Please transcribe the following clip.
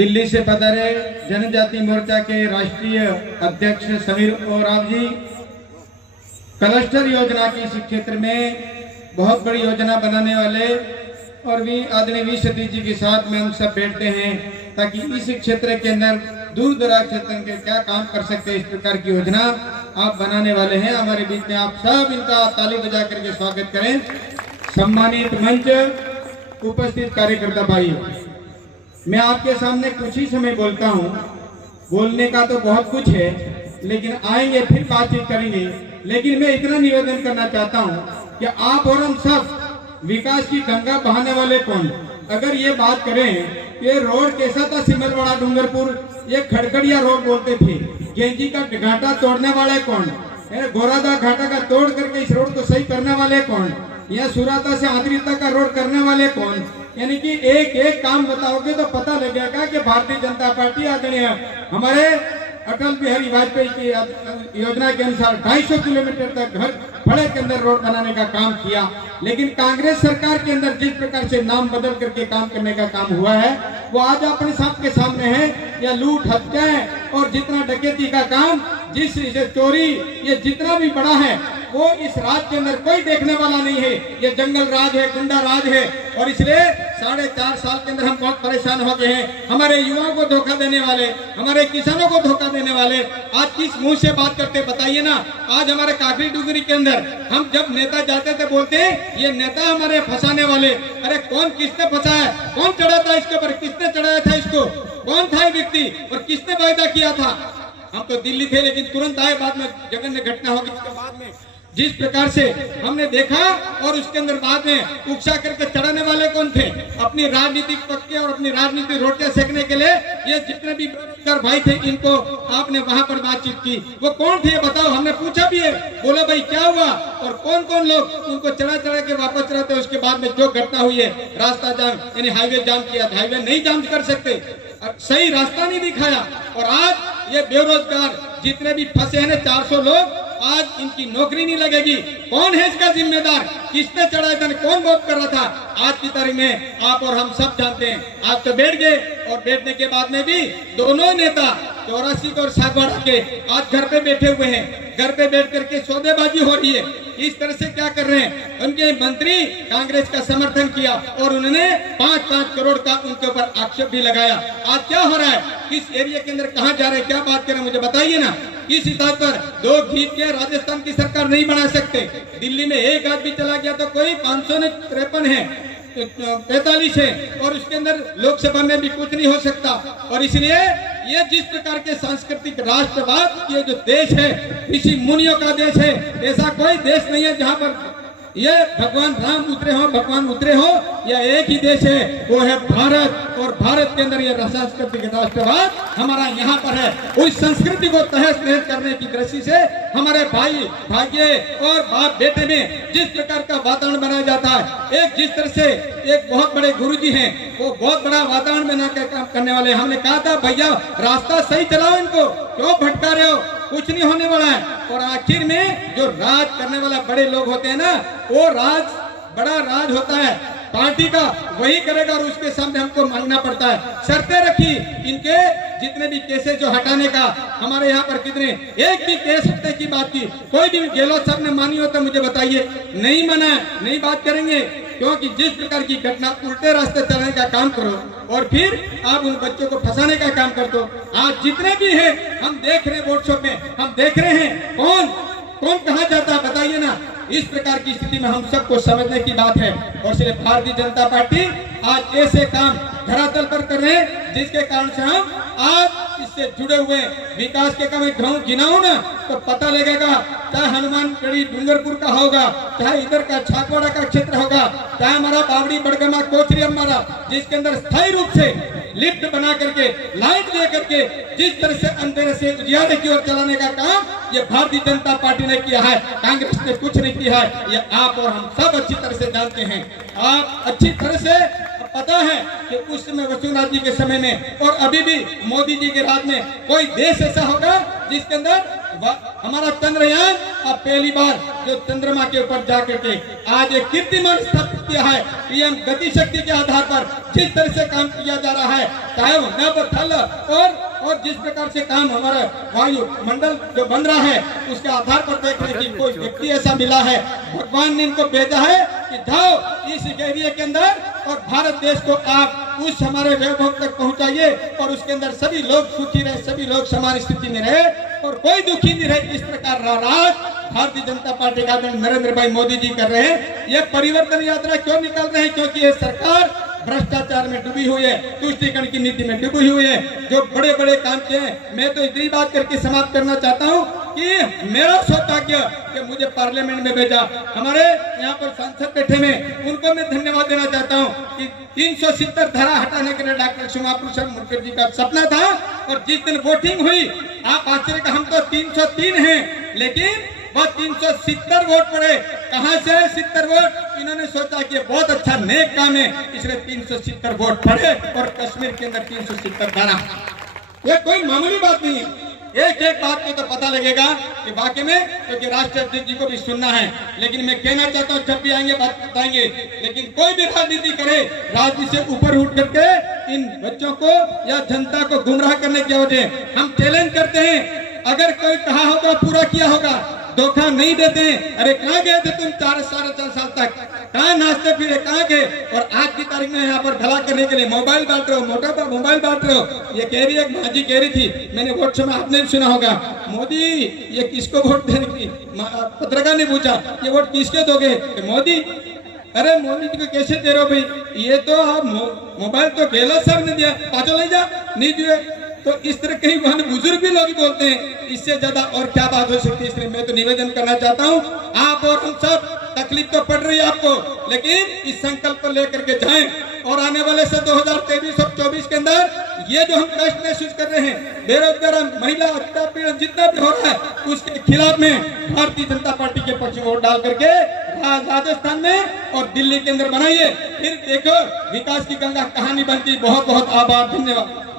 दिल्ली से पधारे जनजाति मोर्चा के राष्ट्रीय अध्यक्ष समीर ओराव जी, क्लस्टर योजना की इस क्षेत्र में बहुत बड़ी योजना बनाने वाले और भी आदरणीय वी सतीश जी के साथ में हम सब बैठते हैं ताकि इस क्षेत्र के अंदर दूर दराज क्षेत्र के क्या काम कर सकते हैं, इस प्रकार की योजना आप बनाने वाले हैं। हमारे बीच में आप सब इनका ताली बजा करके स्वागत करें। सम्मानित मंच उपस्थित कार्यकर्ता भाई, मैं आपके सामने कुछ ही समय बोलता हूं, बोलने का तो बहुत कुछ है लेकिन आएंगे फिर बातचीत करेंगे। लेकिन मैं इतना निवेदन करना चाहता हूं कि आप और हम सब विकास की गंगा बहाने वाले कौन? अगर ये बात करें ये रोड कैसा था, सिमलवाड़ा डूंगरपुर, ये खड़खड़िया रोड बोलते थे। गेंजी का घाटा तोड़ने वाले कौन? गोरादा घाटा का तोड़ करके इस रोड को सही करने वाले कौन? या सुराता से आद्रीता का रोड करने वाले कौन? यानी कि एक एक काम बताओगे तो पता लगेगा कि भारतीय जनता पार्टी आदरणीय हमारे अटल बिहारी वाजपेयी की योजना के अनुसार 250 किलोमीटर तक घर फड़े के अंदर रोड बनाने का काम किया। लेकिन कांग्रेस सरकार के अंदर जिस प्रकार से नाम बदल करके काम करने का काम हुआ है वो आज अपने सबके सामने है। या लूट हत्याएं और जितना डकैती का काम, जिस चोरी, ये जितना भी बड़ा है वो इस राज के अंदर कोई देखने वाला नहीं है। ये जंगल राज है, गुंडा राज है और इसलिए 4.5 साल के अंदर हम बहुत परेशान हो गए हैं। हमारे युवाओं को धोखा देने वाले, हमारे किसानों को धोखा देने वाले आज किस मुंह से बात करते बताइए ना। आज हमारे काफी डुगरी के अंदर हम जब नेता जाते थे बोलते ये नेता हमारे फंसाने वाले। अरे कौन किसने फंसाया, कौन चढ़ा था इसके ऊपर, किसने चढ़ाया था इसको, कौन था ये व्यक्ति और किसने वायदा किया था? हम तो दिल्ली थे लेकिन तुरंत आए, बाद में जघन्य घटना होगी। इसके बाद में जिस प्रकार से हमने देखा और उसके अंदर बाद में उकसा करके चढ़ाने वाले कौन थे? अपनी राजनीतिक पक्के और अपनी राजनीतिक रोटियां सेकने के लिए ये जितने भी बेरोजगार भाई थे इनको आपने वहां पर बातचीत की। वो कौन थे बताओ? हमने पूछा भी है, बोले भाई क्या हुआ और कौन कौन लोग उनको चढ़ा चढ़ा के वापस चढ़ाते। उसके बाद में जो घटना हुई है, रास्ता जाम यानी हाईवे जाम किया, हाईवे नहीं जाम कर सकते, सही रास्ता नहीं दिखाया। और आज ये बेरोजगार जितने भी फंसे हैं 400 लोग, आज इनकी नौकरी नहीं लगेगी। कौन है इसका जिम्मेदार? किसने चढ़ाया था, कौन वोट कर रहा था? आज की तारीख में आप और हम सब जानते हैं। आज तो बैठ गए और बैठने के बाद में भी दोनों नेता 84 और सागवाड़ा के आज घर पे बैठे हुए हैं। घर पे बैठ करके सौदेबाजी हो रही है। इस तरह से क्या कर रहे हैं? उनके मंत्री कांग्रेस का समर्थन किया और उन्होंने 5-5 करोड़ का उनके ऊपर आक्षेप भी लगाया। आज क्या हो रहा है, किस एरिया के अंदर कहां जा रहे हैं, क्या बात कर रहे हैं, मुझे बताइए ना। इस हिसाब पर 2 जीत के राजस्थान की सरकार नहीं बना सकते। दिल्ली में एक आदमी चला गया तो कोई 553 है, 45 है और उसके अंदर लोकसभा में भी कुछ नहीं हो सकता। और इसलिए ये जिस प्रकार के सांस्कृतिक राष्ट्रवाद ये जो देश है, ऋषि मुनियों का देश है, ऐसा कोई देश नहीं है जहां पर ये भगवान राम उतरे हो, भगवान उतरे हो। यह एक ही देश है, वो है भारत। और भारत के अंदर ये सांस्कृतिक राष्ट्रवाद हमारा यहाँ पर है। उस संस्कृति को तहस नहस करने की दृष्टि से हमारे भाई भाग्य और बाप बेटे में जिस प्रकार का वातावरण बनाया जाता है, एक जिस तरह से एक बहुत बड़े गुरुजी हैं, वो बहुत बड़ा वातावरण बना कर काम करने वाले। हमने कहा था भैया रास्ता सही चलाओ, इनको क्यों भटका रहे हो, कुछ नहीं होने वाला है। और आखिर में जो राज करने वाला बड़े लोग होते हैं ना, वो राज बड़ा राज होता है पार्टी का, वही करेगा और उसके सामने हमको मांगना पड़ता है। शर्तें रखी इनके जितने भी केसेस जो हटाने का, हमारे यहाँ पर कितने, एक भी केस हटने की बात की कोई भी गहलोत साहब ने मानी हो तो मुझे बताइए। नहीं माना, नहीं बात करेंगे, क्योंकि जिस प्रकार की घटना, उल्टे रास्ते चलाने का काम करो और फिर आप उन बच्चों को फंसाने का काम कर दो। आज जितने भी हैं हम देख रहे हैं, वोट शॉप में हम देख रहे हैं कौन कौन कहाँ जाता है बताइए ना। इस प्रकार की स्थिति में हम सबको समझने की बात है। और सिर्फ भारतीय जनता पार्टी आज ऐसे काम धरातल पर कर रहे हैं जिसके कारण से हम आज इससे जुड़े हुए विकास के काम गिनाऊं ना तो पता लगेगा। चाहे हनुमानगढ़ी डूंगरपुर का होगा, चाहे इधर का छाकोड़ा का क्षेत्र होगा, चाहे हमारा बावड़ी बड़गमा कोचरी हमारा, जिसके अंदर स्थायी रूप से लिफ्ट बना करके लाइट दे करके जिस तरह से अंधेरे से उजियारे की ओर चलाने का काम ये भारतीय जनता पार्टी ने किया है, कांग्रेस ने कुछ नहीं किया है। ये आप और हम सब अच्छी तरह से जानते हैं। आप अच्छी तरह से पता है कि उस समय वसुंधरा जी के समय में और अभी भी मोदी जी के राज में कोई देश ऐसा होगा जिसके अंदर हमारा चंद्रयान अब पहली बार जो चंद्रमा के ऊपर जाकर के आज एक कीर्तिमान स्थापित किया है। पीएम गति शक्ति के आधार पर जिस तरह से काम किया जा रहा है, चाहे वो नभ थल और जिस प्रकार से काम हमारा वायु मंडल जो बन रहा है उसके आधार पर देख रहे कि कोई व्यक्ति ऐसा मिला है, भगवान ने इनको भेजा है कि जाओ इस एरिया के अंदर और भारत देश को आप उस हमारे वैभव तक पहुंचाइए और उसके अंदर सभी लोग सुखी रहे, सभी लोग समान स्थिति में रहे और कोई दुखी नहीं रहे। इस प्रकार राज भारतीय जनता पार्टी का नरेंद्र भाई मोदी जी कर रहे हैं। ये परिवर्तन यात्रा क्यों निकल रहे हैं? क्योंकि ये सरकार भ्रष्टाचार में डूबी हुई है, तुष्टीकरण की नीति में डूबी हुई है, जो बड़े बड़े काम किए हैं। मैं तो इतनी बात करके समाप्त करना चाहता हूं कि मेरा सौभाग्य कि मुझे पार्लियामेंट में भेजा, हमारे यहाँ पर सांसद बैठे में उनको मैं धन्यवाद देना चाहता हूं कि 370 धारा हटाने के लिए डॉक्टर क्षमा प्रसाद मुखर्जी का सपना था और जिस दिन वोटिंग हुई आप आश्चर्य का हम तो 303 हैं, लेकिन वह 370 वोट पड़े। कहां से 70 वोट? इन्होंने सोचा कि बहुत अच्छा नेक काम है, इसलिए 370 वोट पड़े और कश्मीर के अंदर 370 धारा। ये कोई मामूली बात नहीं है। एक एक बात में तो पता लगेगा कि वाकई में, क्योंकि राष्ट्रीय अध्यक्ष जी को भी सुनना है। लेकिन मैं कहना चाहता हूँ जब भी आएंगे बात बताएंगे, लेकिन कोई भी राजनीति करे, राजनीति से ऊपर उठ करके इन बच्चों को या जनता को गुमराह करने की वजह हम चैलेंज करते हैं। अगर कोई कहा होगा पूरा किया होगा, धोखा नहीं देते हैं। अरे कहाँ गए थे तुम 4-4.5 साल तक? कहाँ नाचते फिरे, कहाँ गए? और आज की तारीख में यहाँ पर भला करने के लिए मोबाइल बांट रहे हो, मोटा पर मोबाइल बांट रहे हो। ये कह रही है, माजी कह रही थी, मैंने वोट समय आपने भी सुना होगा, मोदी ये किसको वोट देने की? पत्रकार ने पूछा ये वोट किसके दोगे? मोदी। अरे मोदी जी को कैसे दे रहे हो भाई? ये तो आप मोबाइल तो गहलोत साहब ने दिया, पाचो ले जा, नहीं दिए। तो इस तरह कई बुजुर्ग भी लोग बोलते हैं, इससे ज्यादा और क्या बात हो सकती है? इसलिए मैं तो निवेदन करना चाहता हूं, आप और हम सब, तकलीफ तो पड़ रही है आपको, लेकिन इस संकल्प को लेकर के जाएं और आने वाले से 2023 और 24 के अंदर ये जो हम कष्ट महसूस कर रहे हैं, बेरोजगार महिला उत्पीड़न जितना भी हो रहा है, उसके खिलाफ में भारतीय जनता पार्टी के पक्ष में वोट डाल करके राजस्थान में और दिल्ली के अंदर बनाइए, फिर देखो विकास की गंगा कहानी बनती। बहुत बहुत आभार, धन्यवाद।